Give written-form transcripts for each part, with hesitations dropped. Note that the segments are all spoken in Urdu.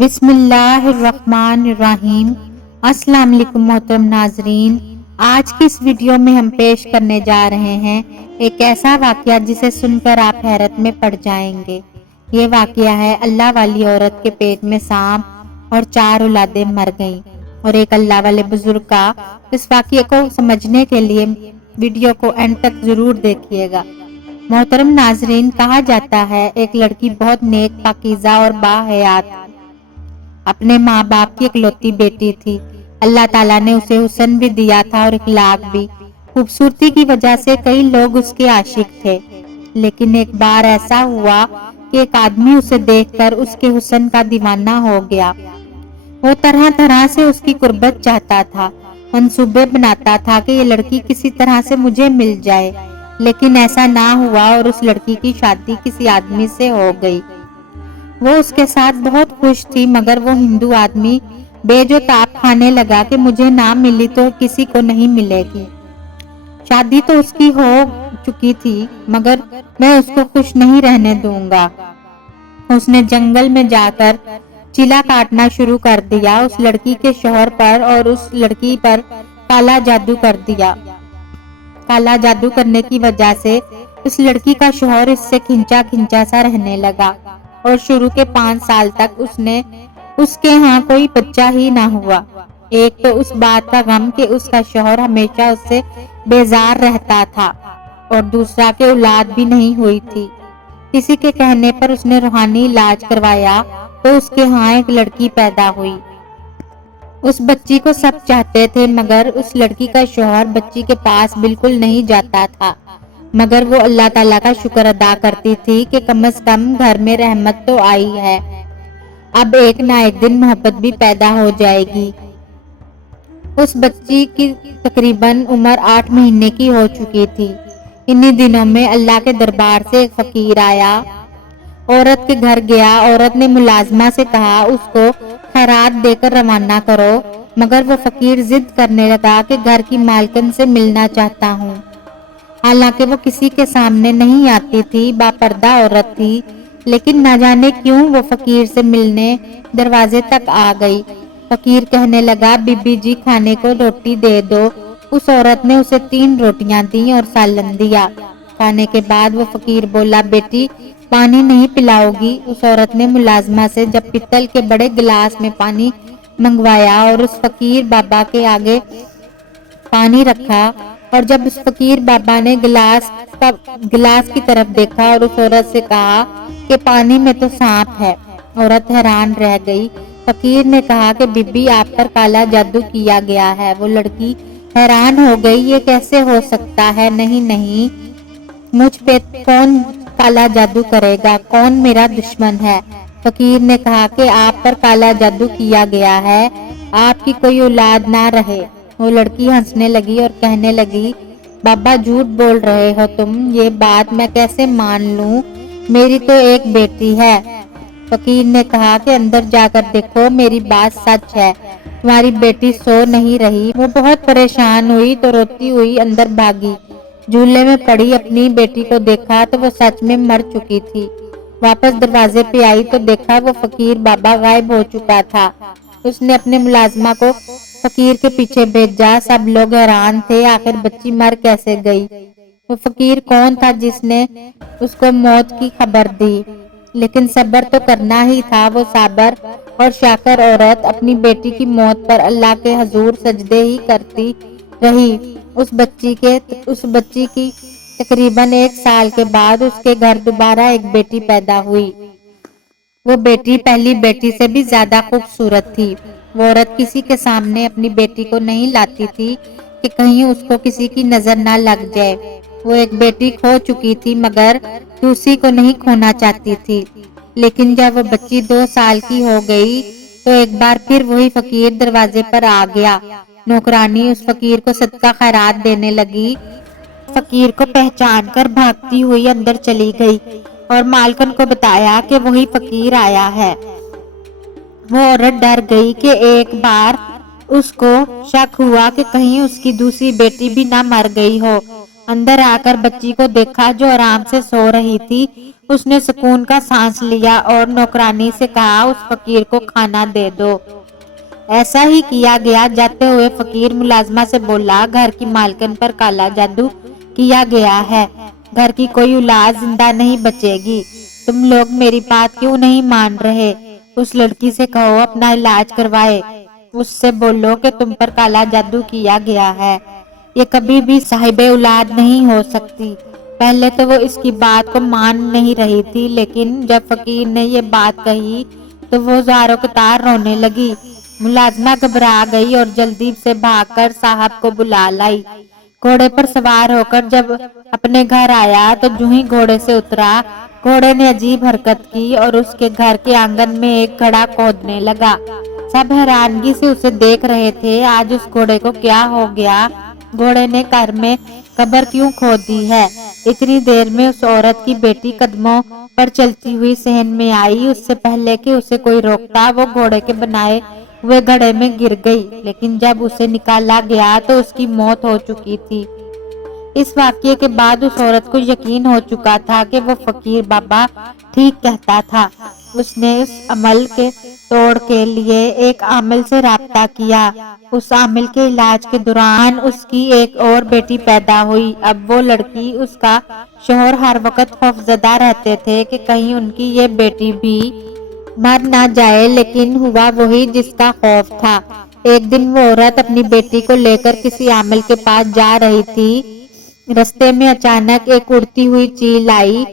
بسم اللہ الرحمن الرحیم۔ السلام علیکم محترم ناظرین، آج کی اس ویڈیو میں ہم پیش کرنے جا رہے ہیں ایک ایسا واقعہ جسے سن کر آپ حیرت میں پڑ جائیں گے۔ یہ واقعہ ہے اللہ والی عورت کے پیٹ میں سانپ اور 4 اولادیں مر گئیں اور ایک اللہ والے بزرگ کا۔ اس واقعے کو سمجھنے کے لیے ویڈیو کو اینڈ تک ضرور دیکھیے گا۔ محترم ناظرین، کہا جاتا ہے ایک لڑکی بہت نیک، پاکیزہ اور باحیات اپنے ماں باپ کی اکلوتی بیٹی تھی۔ اللہ تعالیٰ نے اسے حسن بھی دیا تھا اور اخلاق بھی۔ خوبصورتی کی وجہ سے کئی لوگ اس کے عاشق تھے، لیکن ایک بار ایسا ہوا کہ ایک آدمی اسے دیکھ کر اس کے حسن کا دیوانہ ہو گیا۔ وہ طرح طرح سے اس کی قربت چاہتا تھا، منصوبے بناتا تھا کہ یہ لڑکی کسی طرح سے مجھے مل جائے، لیکن ایسا نہ ہوا اور اس لڑکی کی شادی کسی آدمی سے ہو گئی۔ وہ اس کے ساتھ بہت خوش تھی، مگر وہ ہندو آدمی بے جو تاب کھانے لگا کہ مجھے نہ ملی تو کسی کو نہیں ملے گی۔ شادی تو اس کی ہو چکی تھی، مگر میں اس کو خوش نہیں رہنے دوں گا۔ اس نے جنگل میں جا کر چیلا کاٹنا شروع کر دیا۔ اس لڑکی کے شوہر پر اور اس لڑکی پر کالا جادو کر دیا۔ کالا جادو کرنے کی وجہ سے اس لڑکی کا شوہر اس سے کھنچا کھنچا سا رہنے لگا اور شروع کے 5 سال تک اس کے ہاں کوئی بچہ ہی نہ ہوا۔ ایک تو اس بات کا غم کہ اس کا شوہر ہمیشہ اس سے بیزار رہتا تھا، اور دوسرا کہ اولاد بھی نہیں ہوئی تھی۔ کسی کے کہنے پر اس نے روحانی علاج کروایا تو اس کے ہاں ایک لڑکی پیدا ہوئی۔ اس بچی کو سب چاہتے تھے، مگر اس لڑکی کا شوہر بچی کے پاس بالکل نہیں جاتا تھا، مگر وہ اللہ تعالیٰ کا شکر ادا کرتی تھی کہ کم از کم گھر میں رحمت تو آئی ہے، اب ایک نہ ایک دن محبت بھی پیدا ہو جائے گی۔ اس بچی کی تقریباً عمر 8 مہینے کی ہو چکی تھی۔ انہی دنوں میں اللہ کے دربار سے ایک فقیر آیا، عورت کے گھر گیا۔ عورت نے ملازمہ سے کہا اس کو خیرات دے کر روانہ کرو، مگر وہ فقیر ضد کرنے لگا کہ گھر کی مالکن سے ملنا چاہتا ہوں۔ حالانکہ وہ کسی کے سامنے نہیں آتی تھی، باپردہ عورت تھی، لیکن نہ جانے کیوں وہ فقیر سے ملنے دروازے تک آ گئی۔ فقیر کہنے لگا، بی بی جی کھانے کو روٹی دے دو۔ اس عورت نے اسے 3 روٹیاں دیں اور سالن دیا۔ کھانے کے بعد وہ فقیر بولا، بیٹی پانی نہیں پلاؤ گی؟ اس عورت نے ملازمہ سے جب پتل کے بڑے گلاس میں پانی منگوایا اور اس فقیر بابا کے آگے پانی رکھا، اور جب اس فقیر بابا نے گلاس کی طرف دیکھا اور اس عورت سے کہا کہ پانی میں تو سانپ ہے، عورت حیران رہ گئی۔ فقیر نے کہا کہ بی بی آپ پر کالا جادو کیا گیا ہے۔ وہ لڑکی حیران ہو گئی، یہ کیسے ہو سکتا ہے؟ نہیں نہیں، مجھ پہ کون کالا جادو کرے گا؟ کون میرا دشمن ہے؟ فقیر نے کہا کہ آپ پر کالا جادو کیا گیا ہے، آپ کی کوئی اولاد نہ رہے۔ وہ لڑکی ہنسنے لگی اور کہنے لگی، بابا جھوٹ بول رہے ہو تم، یہ بات میں کیسے مان لوں؟ میری تو ایک بیٹی ہے۔ فقیر نے کہا کہ اندر جا کر دیکھو، میری بات سچ ہے، تمہاری بیٹی سو نہیں رہی۔ وہ بہت پریشان ہوئی تو روتی ہوئی اندر بھاگی۔ جھولے میں پڑی اپنی بیٹی کو دیکھا تو وہ سچ میں مر چکی تھی۔ واپس دروازے پہ آئی تو دیکھا وہ فقیر بابا غائب ہو چکا تھا۔ اس نے اپنے ملازمہ کو فقیر کے پیچھے بھیجا۔ سب لوگ حیران تھے، آخر بچی مر کیسے گئی؟ وہ فقیر کون تھا جس نے اس کو موت کی خبر دی؟ لیکن صبر تو کرنا ہی تھا۔ وہ صابر اور شاکر عورت اپنی بیٹی کی موت پر اللہ کے حضور سجدے ہی کرتی رہی۔ اس بچی کی تقریباً 1 سال کے بعد اس کے گھر دوبارہ ایک بیٹی پیدا ہوئی۔ وہ بیٹی پہلی بیٹی سے بھی زیادہ خوبصورت تھی۔ وہ عورت کسی کے سامنے اپنی بیٹی کو نہیں لاتی تھی کہ کہیں اس کو کسی کی نظر نہ لگ جائے۔ وہ ایک بیٹی کھو چکی تھی، مگر دوسری کو نہیں کھونا چاہتی تھی۔ لیکن جب وہ بچی 2 سال کی ہو گئی تو ایک بار پھر وہی فقیر دروازے پر آ گیا۔ نوکرانی اس فقیر کو صدقہ خیرات دینے لگی۔ فقیر کو پہچان کر بھاگتی ہوئی اندر چلی گئی اور مالکن کو بتایا کہ وہی فقیر آیا ہے۔ وہ عورت ڈر گئی کہ ایک بار اس کو شک ہوا کہ کہیں اس کی دوسری بیٹی بھی نہ مر گئی ہو۔ اندر آ کر بچی کو دیکھا جو آرام سے سو رہی تھی۔ اس نے سکون کا سانس لیا اور نوکرانی سے کہا اس فقیر کو کھانا دے دو۔ ایسا ہی کیا گیا۔ جاتے ہوئے فقیر ملازمہ سے بولا، گھر کی مالکن پر کالا جادو کیا گیا ہے، گھر کی کوئی اولاد زندہ نہیں بچے گی، تم لوگ میری بات کیوں نہیں مان رہے؟ اس لڑکی سے کہو اپنا علاج کروائے، اس سے بولو کہ تم پر کالا جادو کیا گیا ہے، یہ کبھی بھی صاحب اولاد نہیں ہو سکتی۔ پہلے تو وہ اس کی بات کو مان نہیں رہی تھی، لیکن جب فقیر نے یہ بات کہی تو وہ زاروں کی طرح رونے لگی۔ ملازمہ گھبرا گئی اور جلدی سے بھاگ کر صاحب کو بلا لائی۔ گھوڑے پر سوار ہو کر جب اپنے گھر آیا تو جو ہی گھوڑے سے اترا، گھوڑے نے عجیب حرکت کی اور اس کے گھر کے آنگن میں ایک گڑھا کھودنے لگا۔ سب حیرانگی سے اسے دیکھ رہے تھے، آج اس گھوڑے کو کیا ہو گیا؟ گھوڑے نے گھر میں قبر کیوں کھود دی ہے؟ اتنی دیر میں اس عورت کی بیٹی قدموں پر چلتی ہوئی صحن میں آئی۔ اس سے پہلے کہ اسے کوئی روکتا وہ گھوڑے کے بنائے ہوئے گڑھے میں گر گئی، لیکن جب اسے نکالا گیا تو اس کی موت ہو چکی تھی۔ اس واقعے کے بعد اس عورت کو یقین ہو چکا تھا کہ وہ فقیر بابا ٹھیک کہتا تھا۔ اس نے اس عمل کے توڑ کے لیے ایک عامل سے رابطہ کیا۔ اس عامل کے علاج کے دوران اس کی ایک اور بیٹی پیدا ہوئی۔ اب وہ لڑکی، اس کا شوہر ہر وقت خوفزدہ رہتے تھے کہ کہیں ان کی یہ بیٹی بھی مر نہ جائے، لیکن ہوا وہی جس کا خوف تھا۔ ایک دن وہ عورت اپنی بیٹی کو لے کر کسی عامل کے پاس جا رہی تھی۔ رستے میں اچانک ایک اڑتی ہوئی چیل آئی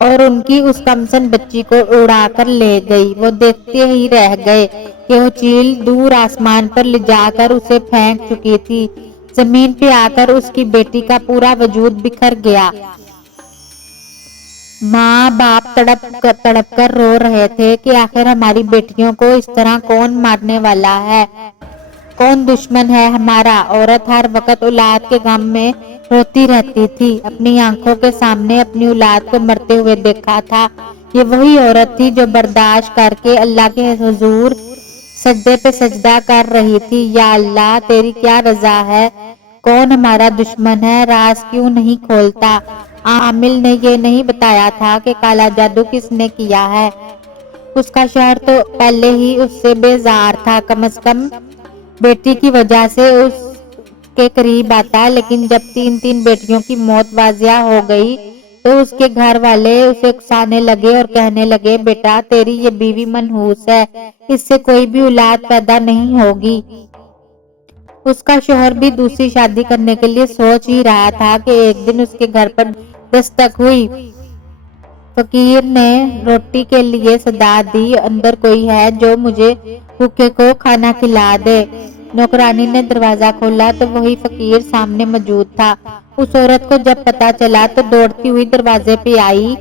اور ان کی اس کمسن بچی کو اڑا کر لے گئی۔ وہ دیکھتے ہی رہ گئے کہ وہ چیل دور آسمان پر لے جا کر اسے پھینک چکی تھی۔ زمین پہ آ کر اس کی بیٹی کا پورا وجود بکھر گیا۔ ماں باپ تڑپ کر رو رہے تھے کہ آخر ہماری بیٹیوں کو اس طرح کون مارنے والا ہے، کون دشمن ہے ہمارا؟ عورت ہر وقت اولاد کے غم میں روتی رہتی تھی۔ اپنی آنکھوں کے سامنے اپنی اولاد کو مرتے ہوئے دیکھا تھا۔ یہ وہی عورت تھی جو برداشت کر کے اللہ کے حضور سجدے پہ سجدہ کر رہی تھی، یا اللہ تیری کیا رضا ہے؟ کون ہمارا دشمن ہے؟ راز کیوں نہیں کھولتا؟ عامل نے یہ نہیں بتایا تھا کہ کالا جادو کس نے کیا ہے۔ اس کا شوہر تو پہلے ہی اس سے بیزار تھا، کم از کم بیٹی کی وجہ سے اس کے قریب آتا، لیکن جب تین بیٹیوں کی موت واضح ہو گئی تو اس کے گھر والے اسے اکسانے لگے اور کہنے لگے، بیٹا تیری یہ بیوی منحوس ہے، اس سے کوئی بھی اولاد پیدا نہیں ہوگی۔ اس کا شوہر بھی دوسری شادی کرنے کے لیے سوچ ہی رہا تھا کہ ایک دن اس کے گھر پر دستک ہوئی۔ فقیر نے روٹی کے لیے صدا دی، اندر کوئی ہے جو مجھے بھوکے کو کھانا کھلا دے۔ نوکرانی نے دروازہ کھولا تو وہی فقیر سامنے موجود تھا۔ اس عورت کو جب پتا چلا تو دوڑتی ہوئی دروازے پہ آئی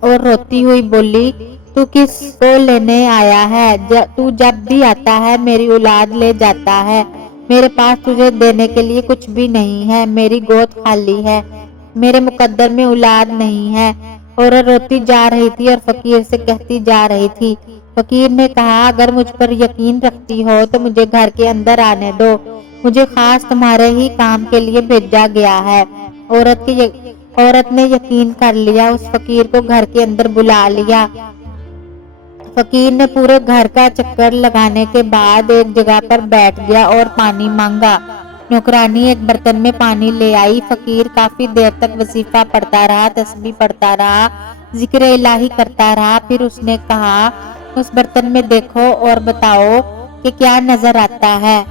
اور روتی ہوئی بولی، تو کس کو لینے آیا ہے؟ تو جب بھی آتا ہے میری اولاد لے جاتا ہے، میرے پاس تجھے دینے کے لیے کچھ بھی نہیں ہے، میری گود خالی ہے، میرے مقدر میں اولاد نہیں ہے۔ عورت روتی جا رہی تھی اور فقیر سے کہتی جا رہی تھی۔ فقیر نے کہا، اگر مجھ پر یقین رکھتی ہو تو مجھے گھر کے اندر آنے دو، مجھے خاص تمہارے ہی کام کے لیے بھیجا گیا ہے۔ عورت نے یقین کر لیا، اس فقیر کو گھر کے اندر بلا لیا۔ فقیر نے پورے گھر کا چکر لگانے کے بعد ایک جگہ پر بیٹھ گیا اور پانی مانگا۔ نوکرانی ایک برتن میں پانی لے آئی۔ فقیر کافی دیر تک وظیفہ پڑھتا رہا، تسبیح پڑھتا رہا، ذکر الہی کرتا رہا۔ پھر اس نے کہا، اس برتن میں دیکھو اور بتاؤ کہ کیا نظر آتا ہے۔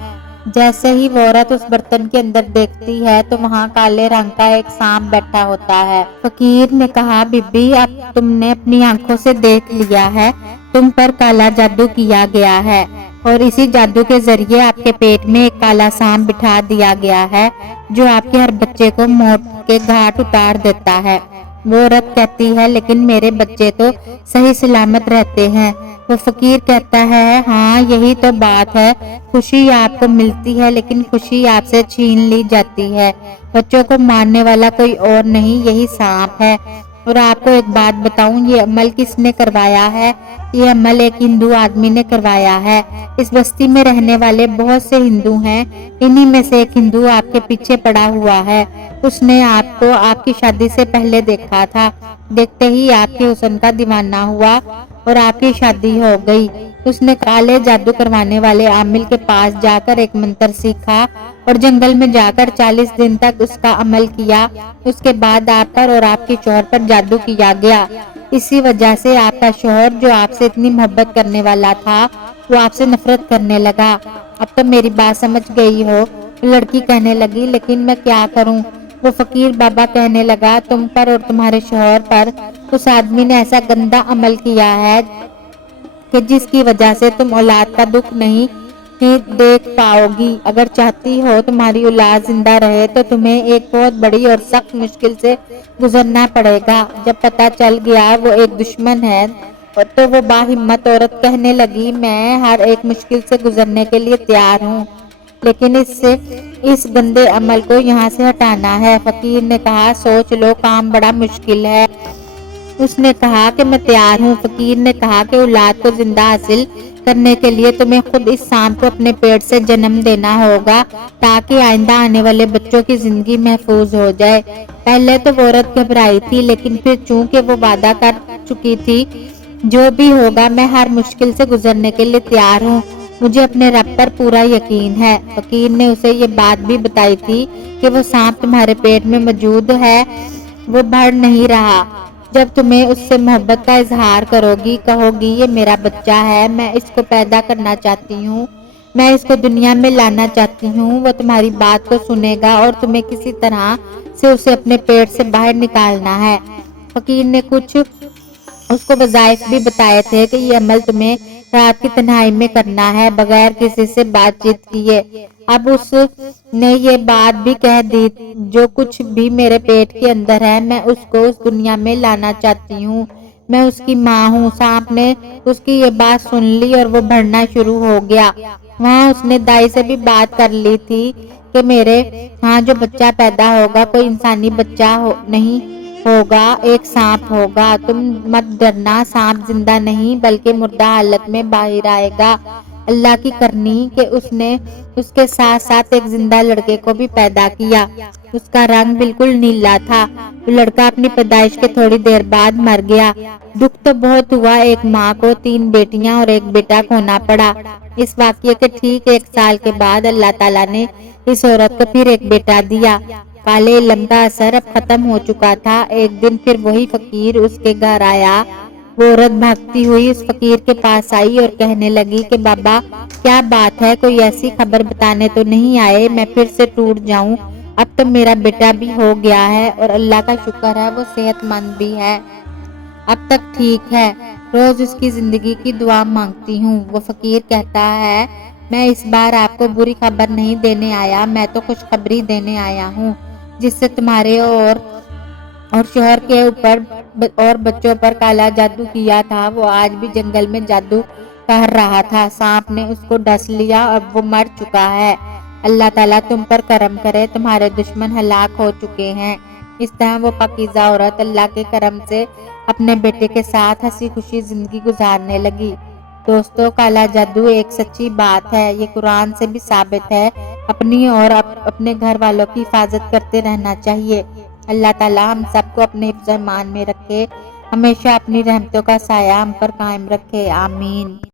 جیسے ہی وہ عورت اس برتن کے اندر دیکھتی ہے تو وہاں کالے رنگ کا ایک سانپ بیٹھا ہوتا ہے۔ فقیر نے کہا، بی بی اب تم نے اپنی آنکھوں سے دیکھ لیا ہے، تم پر کالا جادو کیا گیا ہے اور اسی جادو کے ذریعے آپ کے پیٹ میں ایک کالا سانپ بٹھا دیا گیا ہے جو آپ کے ہر بچے کو موت کے گھاٹ اتار دیتا ہے۔ وہ عورت کہتی ہے، لیکن میرے بچے تو صحیح سلامت رہتے ہیں۔ وہ فقیر کہتا ہے، ہاں یہی تو بات ہے، خوشی آپ کو ملتی ہے لیکن خوشی آپ سے چھین لی جاتی ہے۔ بچوں کو مارنے والا کوئی اور نہیں، یہی سانپ ہے۔ اور آپ کو ایک بات بتاؤں، یہ عمل کس نے کروایا ہے؟ یہ عمل ایک ہندو آدمی نے کروایا ہے۔ اس بستی میں رہنے والے بہت سے ہندو ہیں، انہی میں سے ایک ہندو آپ کے پیچھے پڑا ہوا ہے۔ اس نے آپ کو آپ کی شادی سے پہلے دیکھا تھا، دیکھتے ہی آپ کے حسن کا دیوانہ ہوا اور آپ کی شادی ہو گئی۔ اس نے کالے جادو کروانے والے عامل کے پاس جا کر ایک منتر سیکھا اور جنگل میں جا کر 40 دن تک اس کا عمل کیا۔ اس کے بعد آپ پر اور آپ کے شوہر پر جادو کیا گیا۔ اسی وجہ سے آپ کا شوہر جو آپ سے اتنی محبت کرنے والا تھا، وہ آپ سے نفرت کرنے لگا۔ اب تو میری بات سمجھ گئی ہو؟ لڑکی کہنے لگی، لیکن میں کیا کروں؟ وہ فقیر بابا کہنے لگا، تم پر اور تمہارے شوہر پر اس آدمی نے ایسا گندا عمل کیا ہے کہ جس کی وجہ سے تم اولاد کا دکھ نہیں دیکھ پاؤ گی۔ اگر چاہتی ہو تمہاری اولاد زندہ رہے تو تمہیں ایک بہت بڑی اور سخت مشکل سے گزرنا پڑے گا۔ جب پتا چل گیا وہ ایک دشمن ہے تو وہ باہمت عورت کہنے لگی، میں ہر ایک مشکل سے گزرنے کے لیے تیار ہوں، لیکن اس گندے عمل کو یہاں سے ہٹانا ہے۔ فقیر نے کہا، سوچ لو، کام بڑا مشکل ہے۔ اس نے کہا کہ میں تیار ہوں۔ فقیر نے کہا کہ اولاد کو زندہ حاصل کرنے کے لیے تمہیں خود اس سانپ کو اپنے پیٹ سے جنم دینا ہوگا تاکہ آئندہ آنے والے بچوں کی زندگی محفوظ ہو جائے۔ پہلے تو وہ عورت گھبرائی تھی، لیکن پھر چونکہ وہ وعدہ کر چکی تھی، جو بھی ہوگا میں ہر مشکل سے گزرنے کے لیے تیار ہوں، مجھے اپنے رب پر پورا یقین ہے۔ فقیر نے اسے یہ بات بھی بتائی تھی کہ وہ سانپ تمہارے پیٹ میں موجود ہے، وہ بڑھ نہیں رہا۔ جب تمہیں اس سے محبت کا اظہار کرو گی، کہو گی یہ میرا بچہ ہے، میں اس کو پیدا کرنا چاہتی ہوں، میں اس کو دنیا میں لانا چاہتی ہوں، وہ تمہاری بات کو سنے گا اور تمہیں کسی طرح سے اسے اپنے پیٹ سے باہر نکالنا ہے۔ فقیر نے کچھ اس کو وظائف بھی بتائے تھے کہ یہ عمل تمہیں رات کی تنہائی میں کرنا ہے، بغیر کسی سے بات چیت کیے۔ اب اس نے یہ بات بھی کہہ دی، جو کچھ بھی میرے پیٹ کے اندر ہے میں اس کو اس دنیا میں لانا چاہتی ہوں، میں اس کی ماں ہوں۔ سانپ نے اس کی یہ بات سن لی اور وہ بڑھنا شروع ہو گیا۔ وہاں اس نے دائی سے بھی بات کر لی تھی کہ میرے ہاں جو بچہ پیدا ہوگا کوئی انسانی بچہ نہیں ہوگا، ایک سانپ ہوگا۔ تم مت ڈرنا، سانپ زندہ نہیں بلکہ مردہ حالت میں باہر آئے گا۔ اللہ کی کرنی کہ اس نے اس کے ساتھ ساتھ ایک زندہ لڑکے کو بھی پیدا کیا۔ اس کا رنگ بالکل نیلا تھا۔ وہ لڑکا اپنی پیدائش کے تھوڑی دیر بعد مر گیا۔ دکھ تو بہت ہوا، ایک ماں کو 3 بیٹیاں اور ایک بیٹا کھونا پڑا۔ اس واقعے کے ٹھیک 1 سال کے بعد اللہ تعالیٰ نے اس عورت کو پھر ایک بیٹا دیا۔ کالے علم کا اثر اب ختم ہو چکا تھا۔ ایک دن پھر وہی فقیر اس کے گھر آیا۔ وہ عورت بھاگتی ہوئی اس فقیر کے پاس آئی اور کہنے لگی کہ بابا کیا بات ہے، کوئی ایسی خبر بتانے تو نہیں آئے میں پھر سے ٹوٹ جاؤں؟ اب تو میرا بیٹا بھی ہو گیا ہے اور اللہ کا شکر ہے وہ صحت مند بھی ہے، اب تک ٹھیک ہے، روز اس کی زندگی کی دعا مانگتی ہوں۔ وہ فقیر کہتا ہے، میں اس بار آپ کو بری خبر نہیں دینے آیا، میں تو خوشخبری دینے آیا ہوں، جس سے تمہارے اور شوہر کے اوپر اور بچوں پر کالا جادو کیا تھا وہ آج بھی جنگل میں جادو کر رہا تھا۔ سانپ نے اس کو ڈس لیا اور وہ مر چکا ہے۔ اللہ تعالیٰ تم پر کرم کرے، تمہارے دشمن ہلاک ہو چکے ہیں۔ اس طرح وہ پاکیزہ عورت اللہ کے کرم سے اپنے بیٹے کے ساتھ ہنسی خوشی زندگی گزارنے لگی۔ دوستو، کالا جادو ایک سچی بات ہے، یہ قرآن سے بھی ثابت ہے۔ اپنی اور اپنے گھر والوں کی حفاظت کرتے رہنا چاہیے۔ اللہ تعالیٰ ہم سب کو اپنے حفظ و ایمان میں رکھے، ہمیشہ اپنی رحمتوں کا سایہ ہم پر قائم رکھے، آمین۔